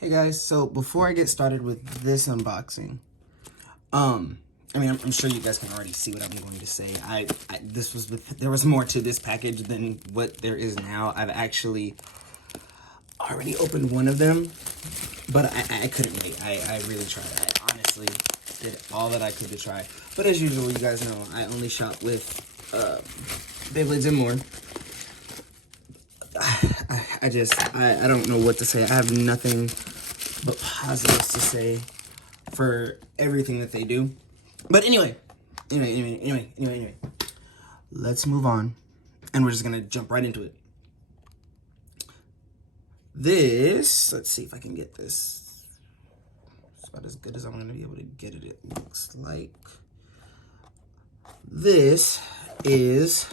Hey guys, so before I get started with this unboxing, I'm sure you guys can already see what I'm going to say. There was more to this package than what there is now. I've actually already opened one of them, but I couldn't wait. I really tried. I honestly did all that I could to try. But as usual, you guys know, I only shop with Beyblades and more. I don't know what to say. I have nothing but positives to say for everything that they do. But anyway, let's move on, and we're just gonna jump right into it. Let's see if I can get this. It's about as good as I'm gonna be able to get it, it looks like. This is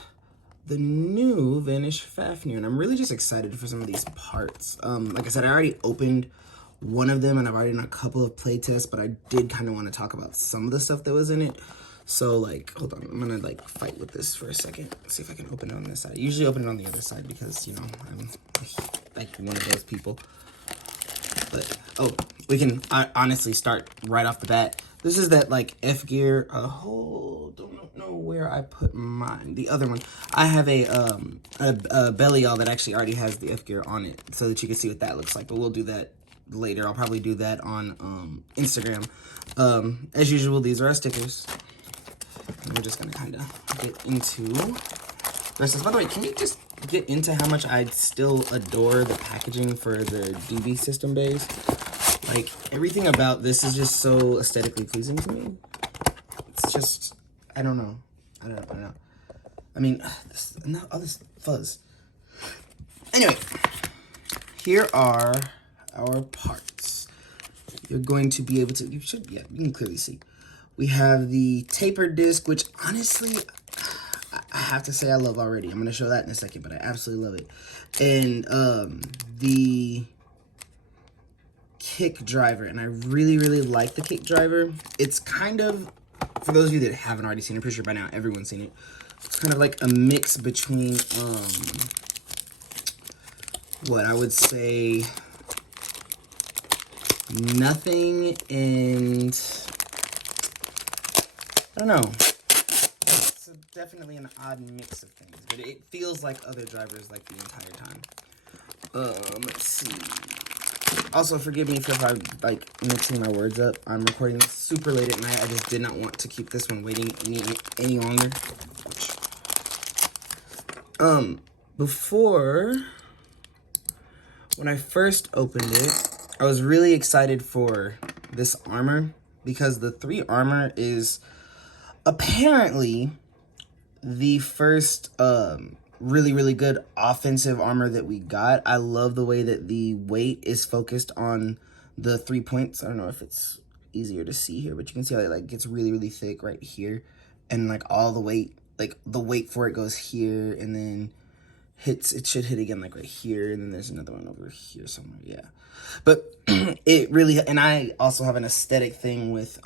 the new Vanish Fafnir, and I'm really just excited for some of these parts. Like I said, I already opened one of them, and I've already done a couple of play tests, but I did kind of want to talk about some of the stuff that was in it. So, hold on, I'm gonna, fight with this for a second. See if I can open it on this side. I usually open it on the other side because, you know, I'm, one of those people. But, we can honestly start right off the bat. This is that, F-gear, don't know where I put mine. The other one. I have a belly all that actually already has the F-gear on it so that you can see what that looks like, but we'll do that later. I'll probably do that on Instagram. As usual, these are our stickers. And we're just gonna kind of get into this. By the way, can you just get into how much I still adore the packaging for the DB system base? Everything about this is just so aesthetically pleasing to me. It's just, I don't know. I mean, all this fuzz. Anyway, here are our parts. You're going to be able to, you can clearly see. We have the tapered disc, which honestly, I have to say I love already. I'm going to show that in a second, but I absolutely love it. And the kick driver, and I really, really like the kick driver. It's kind of, for those of you that haven't already seen it, I'm pretty sure by now everyone's seen it. It's kind of like a mix between, what I would say, nothing and, I don't know. It's definitely an odd mix of things, but it feels like other drivers the entire time. Let's see. Also, forgive me if I'm mixing my words up. I'm recording this super late at night. I just did not want to keep this one waiting any longer. When I first opened it, I was really excited for this armor because the 3 armor is apparently the first really, really good offensive armor that we got. I love the way that the weight is focused on the 3 points. I don't know if it's easier to see here, but you can see how it gets really, really thick right here. And all the weight, the weight for it goes here and then it should hit again right here. And then there's another one over here somewhere, yeah. But it really, and I also have an aesthetic thing with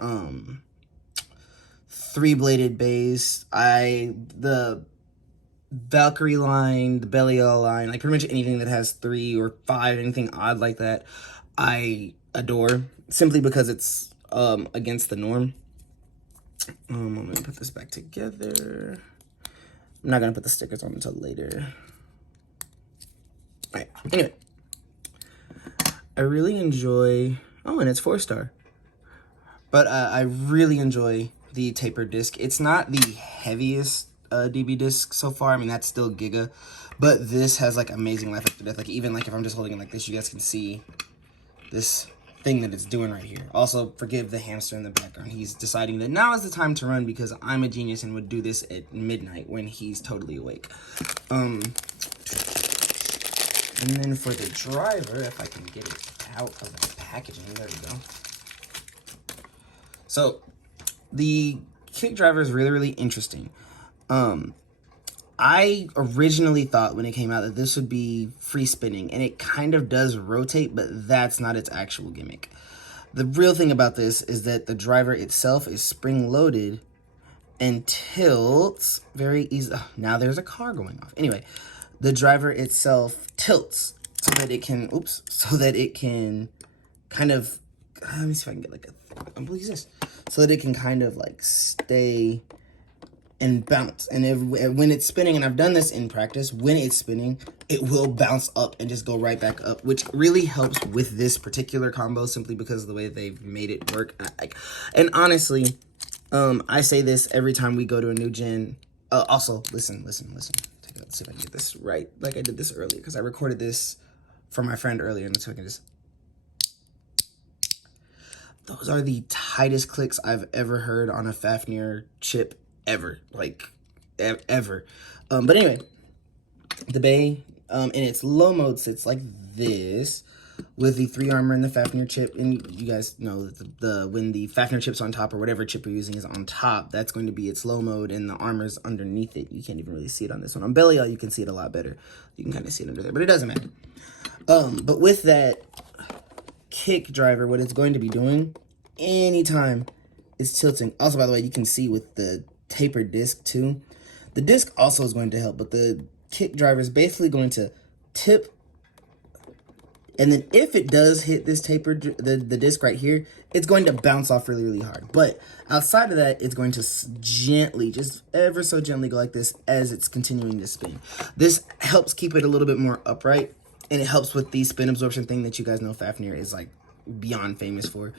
3-bladed base. The Valkyrie line, the Belial line, pretty much anything that has 3 or 5, anything odd like that, I adore, simply because it's against the norm. I'm gonna put this back together. I'm not gonna put the stickers on until later. All right, anyway, I really enjoy, and it's 4-star, but I really enjoy the tapered disc. It's not the heaviest DB disc so far. I mean, that's still Giga, but this has amazing life after death. Even if I'm just holding it like this, you guys can see this thing that it's doing right here. Also, forgive the hamster in the background. He's deciding that now is the time to run because I'm a genius and would do this at midnight when he's totally awake. And then for the driver, if I can get it out of the packaging, there we go. So the kick driver is really, really interesting. I originally thought when it came out that this would be free spinning, and it kind of does rotate, but that's not its actual gimmick. The real thing about this is that the driver itself is spring-loaded and tilts very easily. Oh, now there's a car going off. Anyway, the driver itself tilts so that it can, kind of, let me see if I can get like what is this? So that it can kind of like stay and bounce. And when it's spinning, and I've done this in practice, when it's spinning, it will bounce up and just go right back up, which really helps with this particular combo simply because of the way they've made it work. And honestly, I say this every time we go to a new gen. Also, listen. Let's see if I can get this right, like I did this earlier, because I recorded this for my friend earlier, and so I can just... Those are the tightest clicks I've ever heard on a Fafnir chip ever, like ever. But anyway, the bay in its low mode sits like this, with the 3 armor and the Fafnir chip. And you guys know that when the Fafnir chip's on top, or whatever chip you're using is on top, that's going to be its low mode, and the armor's underneath it. You can't even really see it on this one. On Belial, you can see it a lot better. You can kind of see it under there, but it doesn't matter. But with that kick driver, what it's going to be doing anytime it's tilting. Also, by the way, you can see with the tapered disc too, the disc also is going to help, but the kick driver is basically going to tip, and then if it does hit this tapered the disc right here, it's going to bounce off really hard. But outside of that, it's going to gently, just ever so gently, go like this as it's continuing to spin. This helps keep it a little bit more upright, and it helps with the spin absorption thing that you guys know Fafnir is like beyond famous for.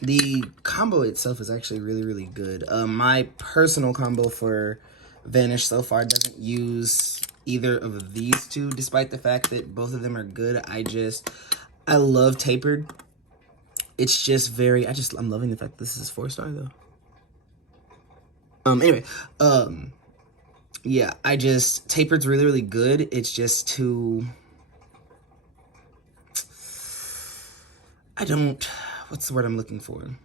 The combo itself is actually really good. My personal combo for Vanish so far doesn't use either of these two, despite the fact that both of them are good. I love tapered. It's just very, I'm loving the fact that this is 4-star though. Anyway, yeah, tapered's really good. It's just too, what's the word I'm looking for?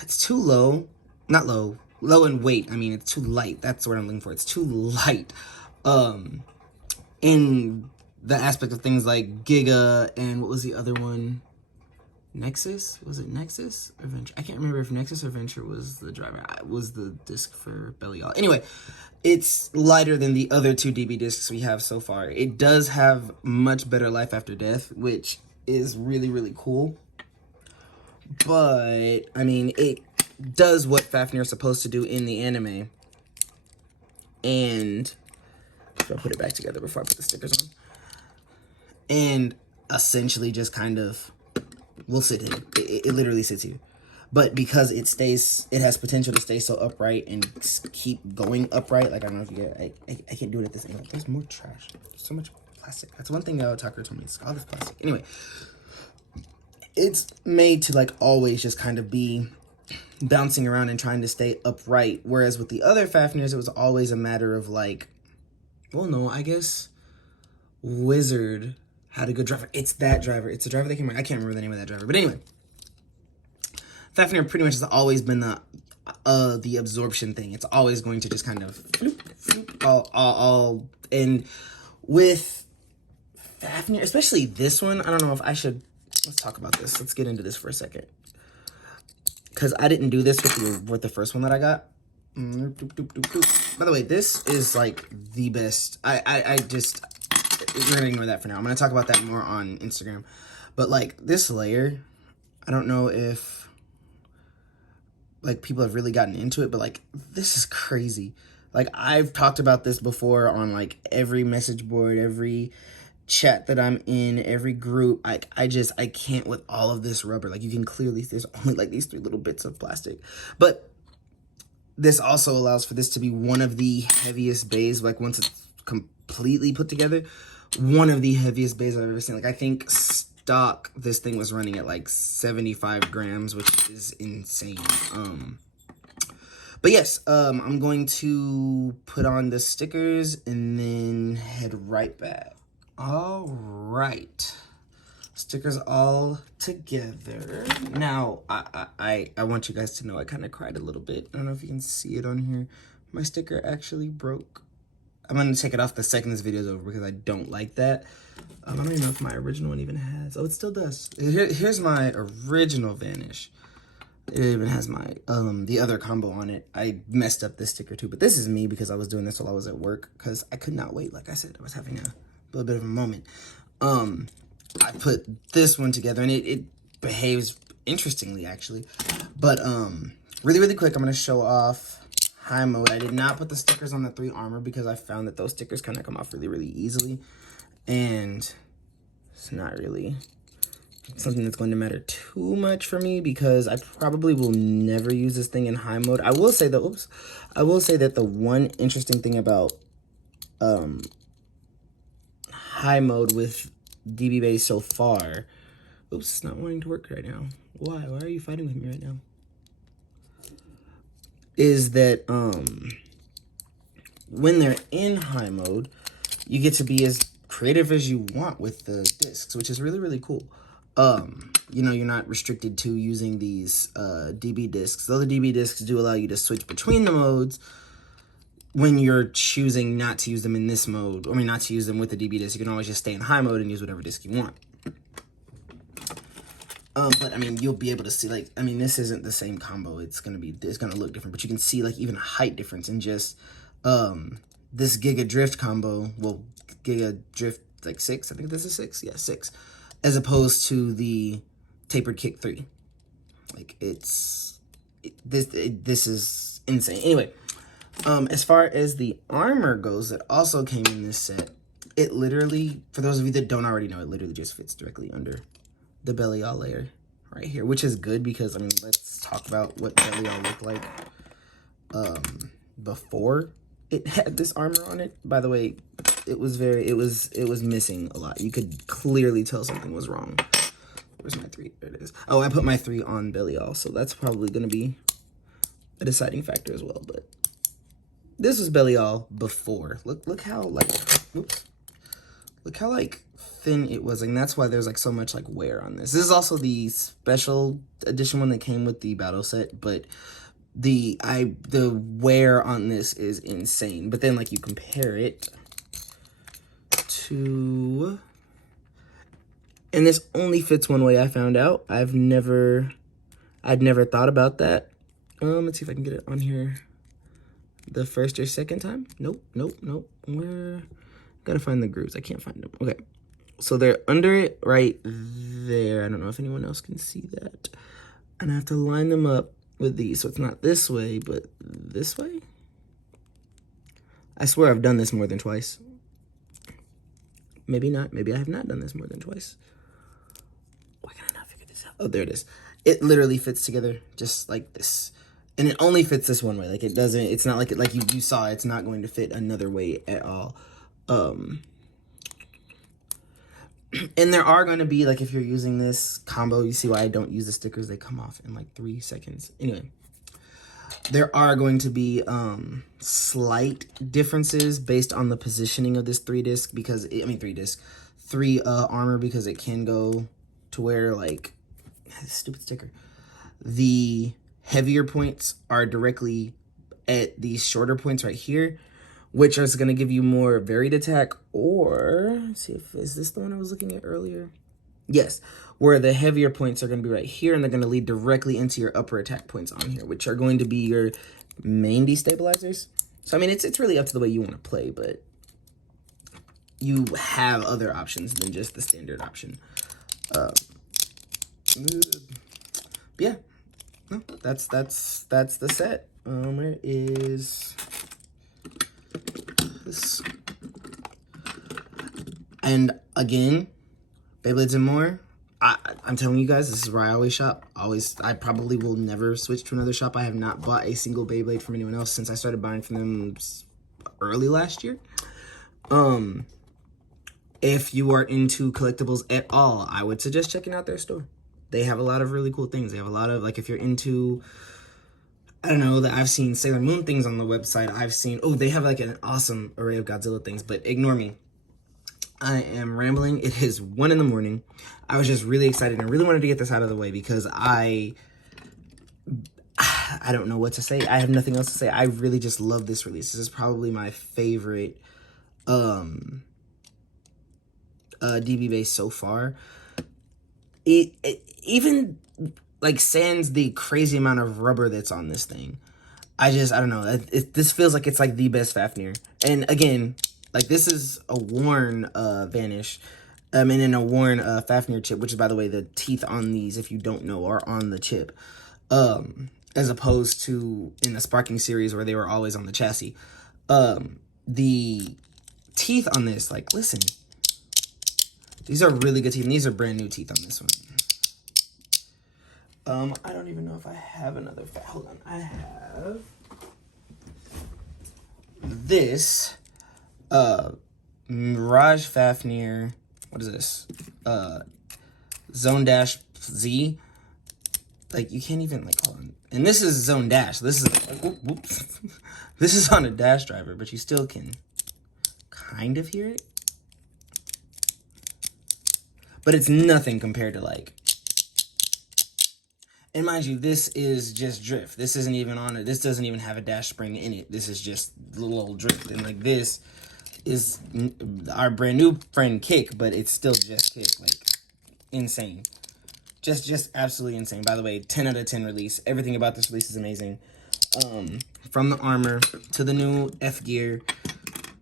It's too low, not low, low in weight. I mean, it's too light. That's what I'm looking for. It's too light. In the aspect of things like Giga and what was the other one? Nexus? Was it Nexus or Venture? I can't remember if Nexus or Venture was the driver. Was the disc for Belial. Anyway, it's lighter than the other 2 DB discs we have so far. It does have much better life after death, which is really cool. But, I mean, it does what Fafnir is supposed to do in the anime. And, I'll put it back together before I put the stickers on. And essentially just kind of will sit in it. It literally sits here. But because it has potential to stay so upright and keep going upright. Like, I don't know if you get, I can't do it at this angle. There's more trash. There's so much plastic. That's one thing Tucker told me. It's all this plastic. Anyway, it's made to, like, always just kind of be bouncing around and trying to stay upright. Whereas with the other Fafnirs, it was always a matter of, like, well, no, I guess Wizard had a good driver. It's that driver. It's the driver that came out. I can't remember the name of that driver. But anyway, Fafnir pretty much has always been the absorption thing. It's always going to just kind of all and with Fafnir, especially this one, I don't know if I should, let's talk about this. Let's get into this for a second. Because I didn't do this with the first one that I got. By the way, this is like the best. We're gonna ignore that for now. I'm gonna talk about that more on Instagram. But like this layer, I don't know if like people have really gotten into it, but like this is crazy. Like I've talked about this before on like every message board, every chat that I'm in, every group. I can't with all of this rubber. Like you can clearly, there's only like these 3 little bits of plastic. But this also allows for this to be one of the heaviest bays, like once it's completely put together, one of the heaviest bays I've ever seen. Like I think stock, this thing was running at like 75 grams, which is insane. But yes, I'm going to put on the stickers and then head right back. All right. Stickers all together. Now, I want you guys to know I kind of cried a little bit. I don't know if you can see it on here. My sticker actually broke. I'm going to take it off the second this video is over because I don't like that. I don't even know if my original one even has. Oh, it still does. Here's my original Vanish. It even has my the other combo on it. I messed up this sticker too, but this is me because I was doing this while I was at work because I could not wait. Like I said, I was having a little bit of a moment. I put this one together, and it behaves interestingly, actually. But really, really quick, I'm going to show off high mode. I did not put the stickers on the 3 armor because I found that those stickers kind of come off really, really easily. And it's not really something that's going to matter too much for me because I probably will never use this thing in high mode. I will say that, I will say that the one interesting thing about high mode with DB base so far, it's not wanting to work right now. Why are you fighting with me right now? Is that when they're in high mode, you get to be as creative as you want with the discs, which is really, really cool. You know, you're not restricted to using these DB discs. The other DB discs do allow you to switch between the modes when you're choosing not to use them in this mode. I mean, not to use them with the DB disc. You can always just stay in high mode and use whatever disc you want. But I mean, you'll be able to see, like, I mean, this isn't the same combo. It's gonna look different, but you can see like even a height difference in just this Giga Drift combo. Well, Giga Drift like 6. I think this is 6. Yeah, 6, as opposed to the Tapered Kick 3. Like this is insane. Anyway, as far as the armor goes, it also came in this set. It literally, for those of you that don't already know, it literally just fits directly under the Belial layer right here, which is good because, I mean, let's talk about what Belial looked like before it had this armor on it. By the way, it was missing a lot. You could clearly tell something was wrong. Where's my 3? There it is. Oh, I put my 3 on Belial, so that's probably going to be a deciding factor as well. But this was Belial before. Look how, like, oops. Look how, like, thin it was, and that's why there's like so much like wear on this. This is also the special edition one that came with the battle set, but the wear on this is insane. But then like you compare it to, and this only fits one way, I found out. I'd never thought about that. Let's see if I can get it on here the first or second time. Nope. Where? Gotta find the grooves. I can't find them. Okay. So they're under it right there. I don't know if anyone else can see that. And I have to line them up with these. So it's not this way, but this way. I swear I've done this more than twice. Maybe not. Maybe I have not done this more than twice. Why can I not figure this out? Oh, there it is. It literally fits together just like this. And it only fits this one way. Like it doesn't, it's not like it, like you saw, it's not going to fit another way at all. And there are going to be, like, if you're using this combo, you see why I don't use the stickers. They come off in like 3 seconds. Anyway, there are going to be slight differences based on the positioning of this 3-disc because, 3 armor, because it can go to where, like, stupid sticker. The heavier points are directly at these shorter points right here, which is going to give you more varied attack, or, let's see if, is this the one I was looking at earlier? Yes, where the heavier points are going to be right here, and they're going to lead directly into your upper attack points on here, which are going to be your main destabilizers. So, I mean, it's really up to the way you want to play, but you have other options than just the standard option. Yeah, no, that's the set. Where is this? And again, Beyblades and more. I'm telling you guys, this is where I always shop. I probably will never switch to another shop. I have not bought a single Beyblade from anyone else since I started buying from them early last year. If you are into collectibles at all, I would suggest checking out their store. They have a lot of really cool things. They have a lot of, like, if you're into, I don't know, that I've seen Sailor Moon things on the website. I've seen, oh, they have like an awesome array of Godzilla things, but ignore me. I am rambling. It is 1 in the morning. I was just really excited and really wanted to get this out of the way because I don't know what to say. I have nothing else to say. I really just love this release. This is probably my favorite DB base so far. It even like sans the crazy amount of rubber that's on this thing. I don't know. This feels like it's like the best Fafnir. And again, like this is a worn Vanish. And in a worn Fafnir chip, which is, by the way, the teeth on these, if you don't know, are on the chip. As opposed to in the Sparking series where they were always on the chassis. The teeth on this, like, listen. These are really good teeth, and these are brand new teeth on this one. I don't even know if I have another. Hold on, I have this Mirage Fafnir. What is this? Zone Dash Z. Like, you can't even, like, hold on. And this is Zone Dash. This is this is on a dash driver, but you still can kind of hear it. But it's nothing compared to, like, and mind you, this is just drift. This isn't even on it. This doesn't even have a dash spring in it. This is just a little drift. And, like, this is our brand new friend Kick, but it's still just Kick. Like, insane. Just absolutely insane. By the way, 10 out of 10 release. Everything about this release is amazing. From the armor to the new F gear,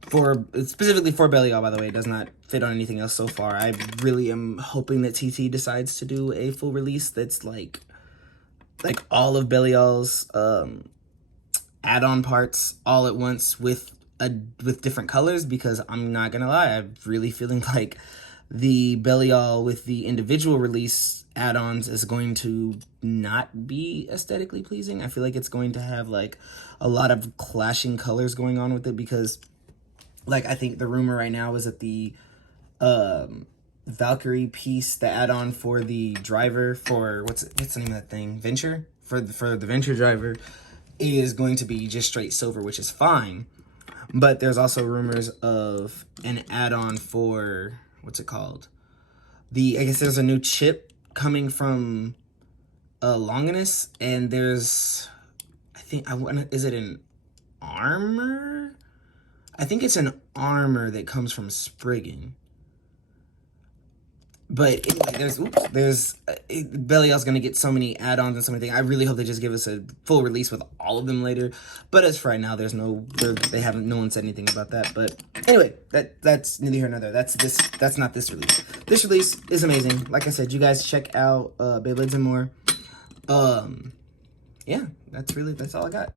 specifically for Belial, by the way, it does not fit on anything else so far. I really am hoping that TT decides to do a full release that's like all of Belial's add-on parts all at once with different colors, because I'm not gonna lie, I'm really feeling like the Belial with the individual release add-ons is going to not be aesthetically pleasing. I feel like it's going to have like a lot of clashing colors going on with it, because like I think the rumor right now is that the Valkyrie piece, the add-on for the driver for what's the name of that thing? Venture? For the Venture driver is going to be just straight silver, which is fine. But there's also rumors of an add-on for what's it called? I guess there's a new chip coming from Longinus, and there's is it an armor? I think it's an armor that comes from Spriggan. But anyway, there's Belial's gonna get so many add-ons and so many things. I really hope they just give us a full release with all of them later. But as for right now, no one said anything about that. But anyway, that's neither here nor there. That's not this release. This release is amazing. Like I said, you guys check out Beyblades and more. Yeah, that's all I got.